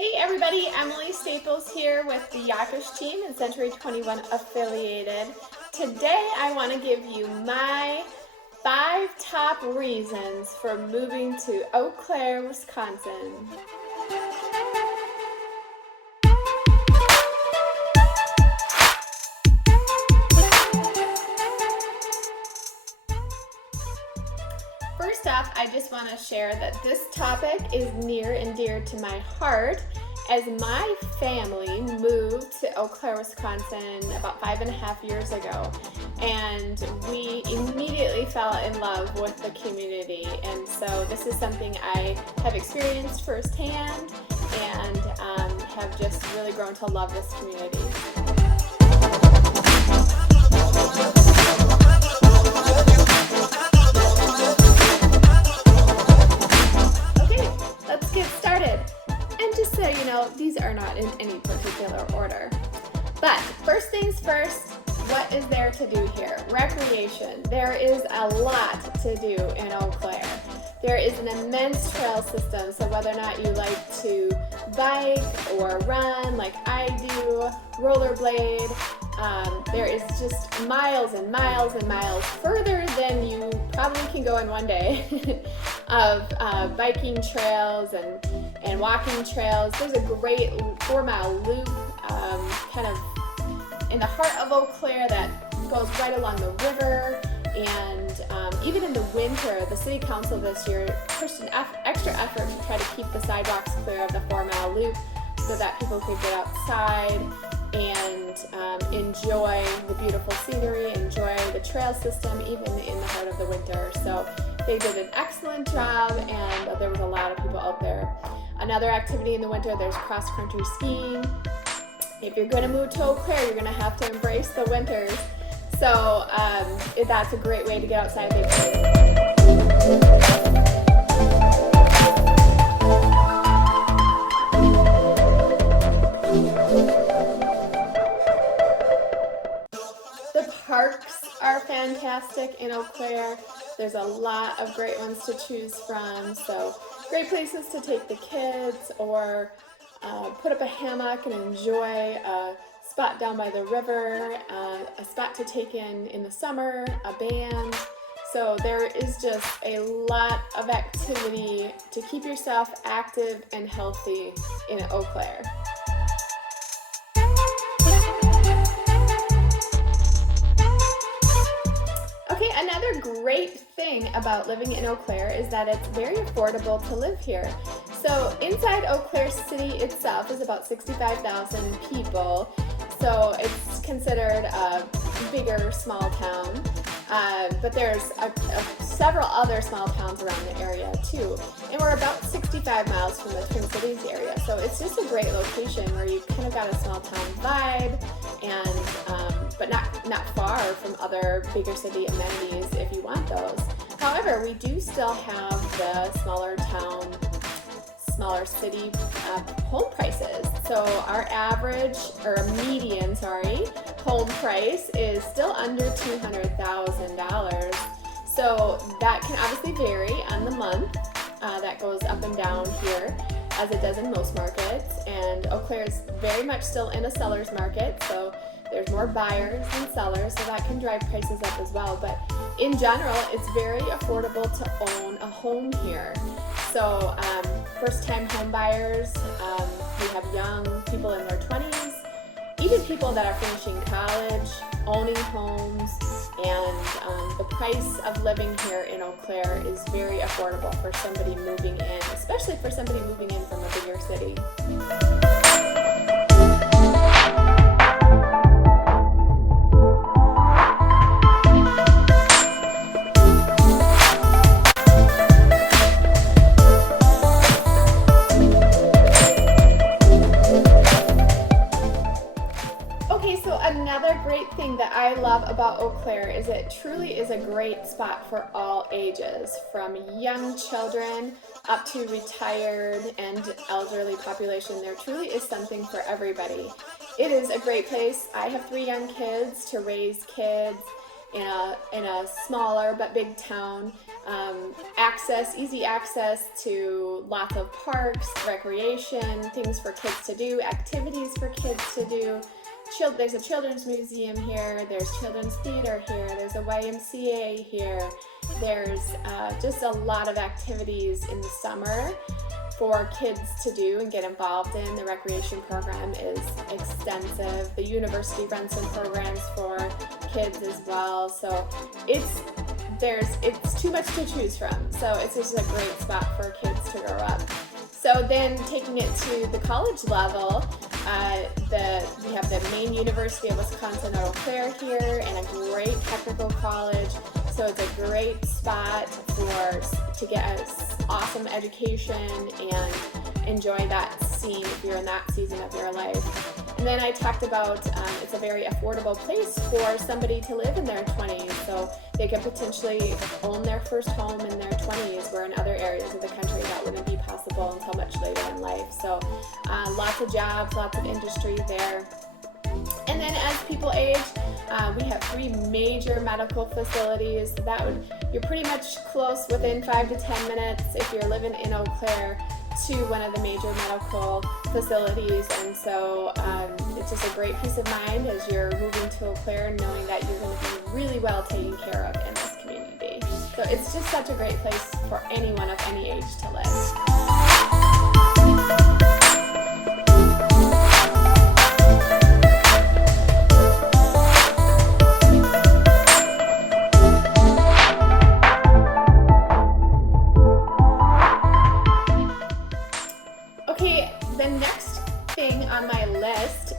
Hey everybody, Emily Staples here with the Yakish team and Century 21 affiliated. Today I want to give you my 5 top reasons for moving to Eau Claire, Wisconsin. First off, I just want to share that this topic is near and dear to my heart as my family moved to Eau Claire, Wisconsin about 5.5 years ago, and we immediately fell in love with the community. And so this is something I have experienced firsthand and have just really grown to love this community. So, these are not in any particular order. But first things first, what is there to do here? Recreation. There is a lot to do in Eau Claire. There is an immense trail system, so whether or not you like to bike or run like I do, rollerblade, there is just miles and miles and miles further than you probably can go in one day of biking trails and walking trails. There's a great 4-mile loop kind of in the heart of Eau Claire that goes right along the river. And even in the winter, the city council this year pushed an extra effort to try to keep the sidewalks clear of the 4-mile loop so that people could get outside and enjoy the beautiful scenery, enjoy the trail system even in the heart of the winter. So they did an excellent job, and there was a lot of people out there. Another activity in the winter, there's cross-country skiing. If you're going to move to Eau Claire, you're going to have to embrace the winters. So that's a great way to get outside. The parks are fantastic in Eau Claire. There's a lot of great ones to choose from. So great places to take the kids or put up a hammock and enjoy a spot down by the river, a spot to take in the summer, a band. So there is just a lot of activity to keep yourself active and healthy in Eau Claire. Okay, another great thing about living in Eau Claire is that it's very affordable to live here. So inside Eau Claire City itself is about 65,000 people. So it's considered a bigger small town, but there's several other small towns around the area too. And we're about 65 miles from the Twin Cities area. So it's just a great location where you kind of got a small town vibe, and but not far from other bigger city amenities if you want those. However, we do still have the smaller city home prices. So our median home price is still under $200,000. So that can obviously vary on the month. That goes up and down here, as it does in most markets. And Eau Claire is very much still in a seller's market, so there's more buyers than sellers, so that can drive prices up as well. But in general, it's very affordable to own a home here. So first-time home buyers, we have young people in their 20s, even people that are finishing college, owning homes, and the price of living here in Eau Claire is very affordable for somebody moving in, especially for somebody moving in from a bigger city. Another great thing that I love about Eau Claire is it truly is a great spot for all ages, from young children up to retired and elderly population. There truly is something for everybody. It is a great place. I have 3 young kids. To raise kids in a smaller but big town easy access to lots of parks, recreation, things for kids to do, activities for kids to do. There's a children's museum here, there's children's theater here, there's a YMCA here. There's just a lot of activities in the summer for kids to do and get involved in. The recreation program is extensive. The university runs some programs for kids as well. So it's too much to choose from. So it's just a great spot for kids to grow up. So then taking it to the college level, we have the main University of Wisconsin Eau Claire here, and a great technical college. So it's a great spot to get an awesome education and enjoy that scene if you're in that season of your life. And then I talked about it's a very affordable place for somebody to live in their 20s. So they could potentially own their first home in their 20s, where in other areas of the country that wouldn't be possible until much later in life. So lots of jobs, lots of industry there. And then as people age, we have 3 major medical facilities. You're pretty much close, within 5 to 10 minutes if you're living in Eau Claire, to one of the major medical facilities. And so it's just a great peace of mind as you're moving to Eau Claire, knowing that you're going to be really well taken care of in this community. So it's just such a great place for anyone of any age to live.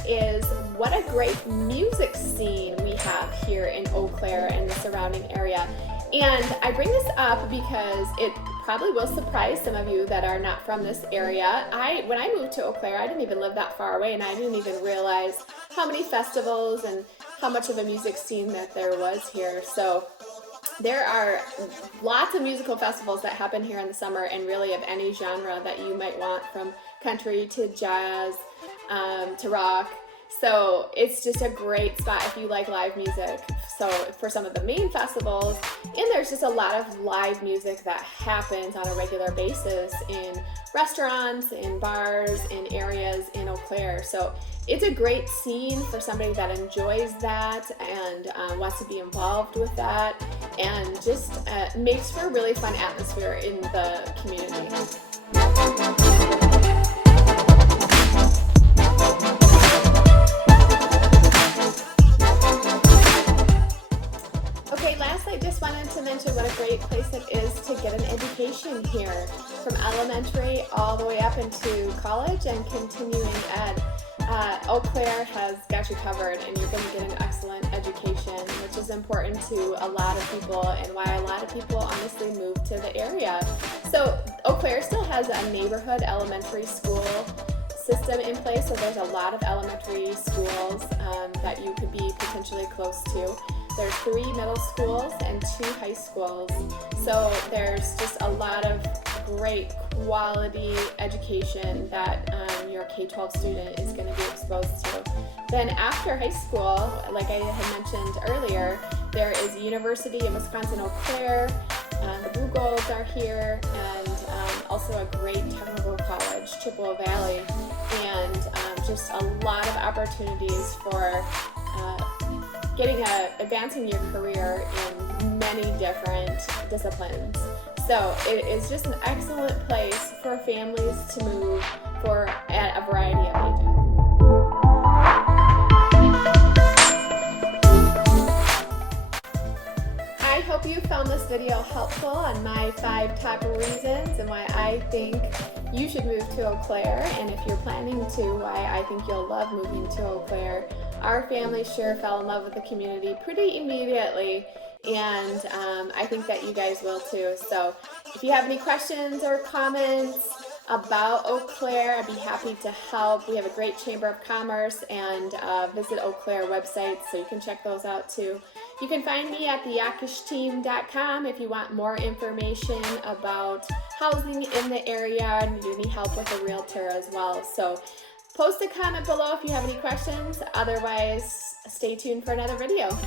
Is what a great music scene we have here in Eau Claire and the surrounding area. And I bring this up because it probably will surprise some of you that are not from this area. When I moved to Eau Claire, I didn't even live that far away, and I didn't even realize how many festivals and how much of a music scene that there was here. So there are lots of musical festivals that happen here in the summer, and really of any genre that you might want, from country to jazz to rock. So it's just a great spot if you like live music. So for some of the main festivals, and there's just a lot of live music that happens on a regular basis in restaurants, in bars, in areas in Eau Claire. So it's a great scene for somebody that enjoys that and wants to be involved with that, and just makes for a really fun atmosphere in the community. I just wanted to mention what a great place it is to get an education here, from elementary all the way up into college and continuing ed. Eau Claire has got you covered, and you're going to get an excellent education, which is important to a lot of people, and why a lot of people honestly move to the area. So Eau Claire still has a neighborhood elementary school system in place, so there's a lot of elementary schools that you could be potentially close to. There's 3 middle schools and 2 high schools. So there's just a lot of great quality education that your K-12 student is going to be exposed to. Then after high school, like I had mentioned earlier, there is the University of Wisconsin Eau Claire. The Blue Golds are here, and also a great technical college, Chippewa Valley, and just a lot of opportunities for advancing your career in many different disciplines. So it is just an excellent place for families to move for at a variety of ages. I hope you found this video helpful on my 5 top reasons and why I think you should move to Eau Claire, and if you're planning to, why I think you'll love moving to Eau Claire. Our family sure fell in love with the community pretty immediately, and I think that you guys will too. So if you have any questions or comments about Eau Claire, I'd be happy to help. We have a great Chamber of Commerce and Visit Eau Claire websites, so you can check those out too. You can find me at theyakishteam.com if you want more information about housing in the area and you need help with a realtor as well. So post a comment below if you have any questions. Otherwise, stay tuned for another video.